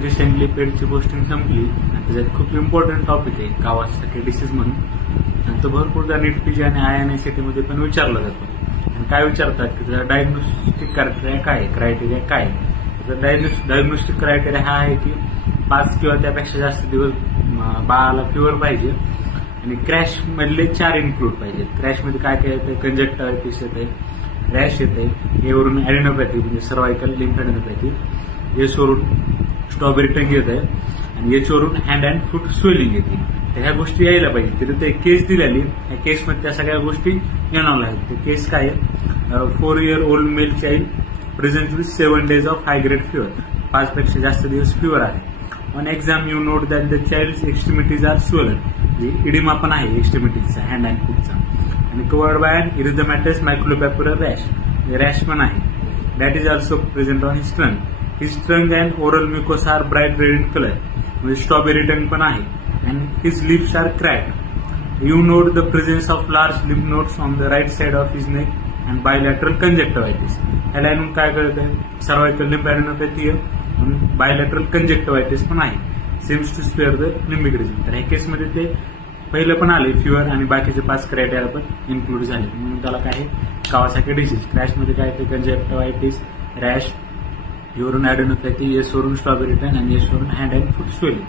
Recently पेडची posting संपली आणि त्याच्यात खूप इम्पॉर्टंट टॉपिक आहे कावासाकी डिसीज म्हणून, आणि तो भरपूरदा नीट पीजी आणि INICET मध्ये पण विचारला जातो. आणि काय विचारतात की त्याचा डायग्नोस्टिक क्रायटेरिया काय आहे, क्रायटेरिया काय आहे. त्याचा डायग्नोस्टिक क्रायटेरिया हा आहे की 5 किंवा त्यापेक्षा जास्त दिवस बाळाला फिवर पाहिजे आणि क्रॅश मधले 4 इन्क्लूड पाहिजेत. क्रॅश मध्ये काय काय येते, कंजक्टिव्हायटिस येते, रॅश येते, एवरून ॲडिनोपॅथी म्हणजे सर्वायकल लिम्फॅडिनोपॅथी, एसवरून स्ट्रॉबेरी टंग येत आहे आणि याच्यावरून हँड अँड फूट स्वेलिंग येते. तर ह्या गोष्टी यायला पाहिजे. तरी ते केस दिलेली, ह्या केसमध्ये त्या सगळ्या गोष्टी येणार आहेत. ते केस काय आहे, 4 year old male child present with 7 days of high grade fever, 5 पेक्षा जास्त दिवस फिवर आहे. On exam you note that the child's extremities are swollen, म्हणजे इडिमा पण आहे एक्स्ट्रीमिटीजचा, हँड अँड फूटचा, आणि covered by an erythematous micropapular rash, rash पण आहे. That is also present on his tongue. His tongue and oral mucosa are bright red in colour, म्हणजे strawberry tongue पण आहे. And his lips are cracked. You note the presence of large lymph nodes on the right side of his neck and bilateral conjunctivitis. ह्याला म्हणून काय कळतंय, cervical लिम्फॅडिनोपॅथी आणि bilateral कंजक्टिव्हायटिस पण आहे. Seems to spare the limbic region. तर ह्या केसमध्ये ते पहिलं पण आले फिवर आणि बाकीचे 5 क्रायटेरिया पण इन्क्लूड झाले, म्हणून त्याला काय कावासाकी डिसीज. क्रॅशमध्ये काय ते कंजक्टिव्हायटिस, रॅश, एवरून ॲडिनोपॅथी, एसवरून स्ट्रॉबेरी टंग आणि एसवरून हँड अँड फूट स्वेलिंग.